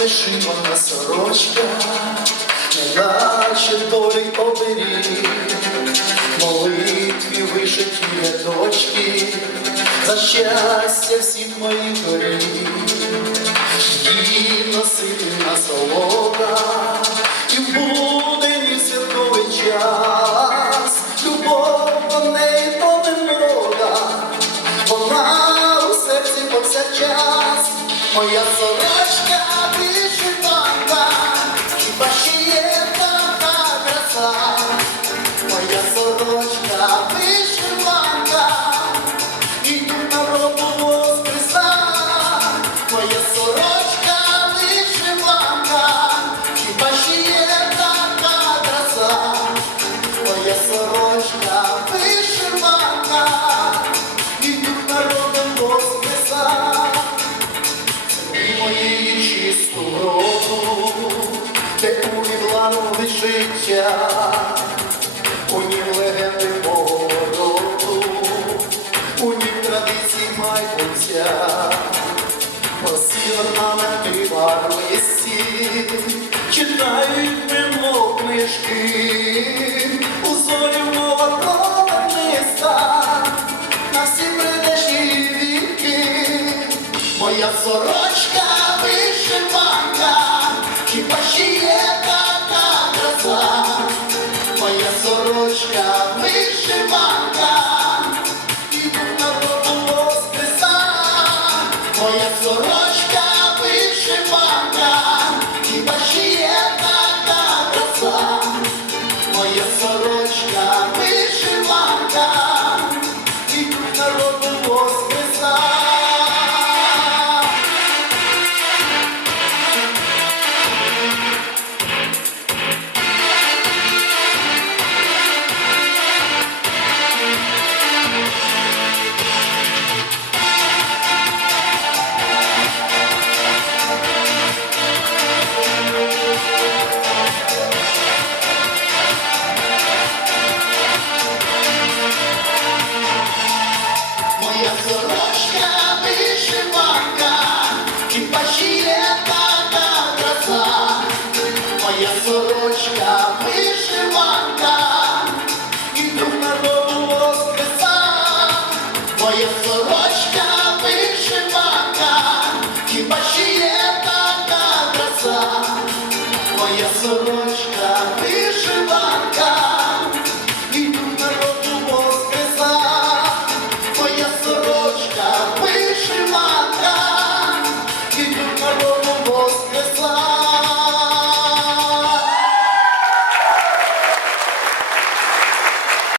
вишивана сорочка, неначе долі оберіг, молитві вишиті рядочки, за щастя всіх моїх доріг, її носити насолода, і в будені святковий час, любов до неї то немода, вона у серці повсякчас, моя сорочка нове життя, у нім легенди мого роду, у нім традиції майбуття, Всі орнаменти барвисті, читають мимо книжки, у зорі мова провениста, на всі прийдешні віки, моя сорочка вишиванка, хіба ще є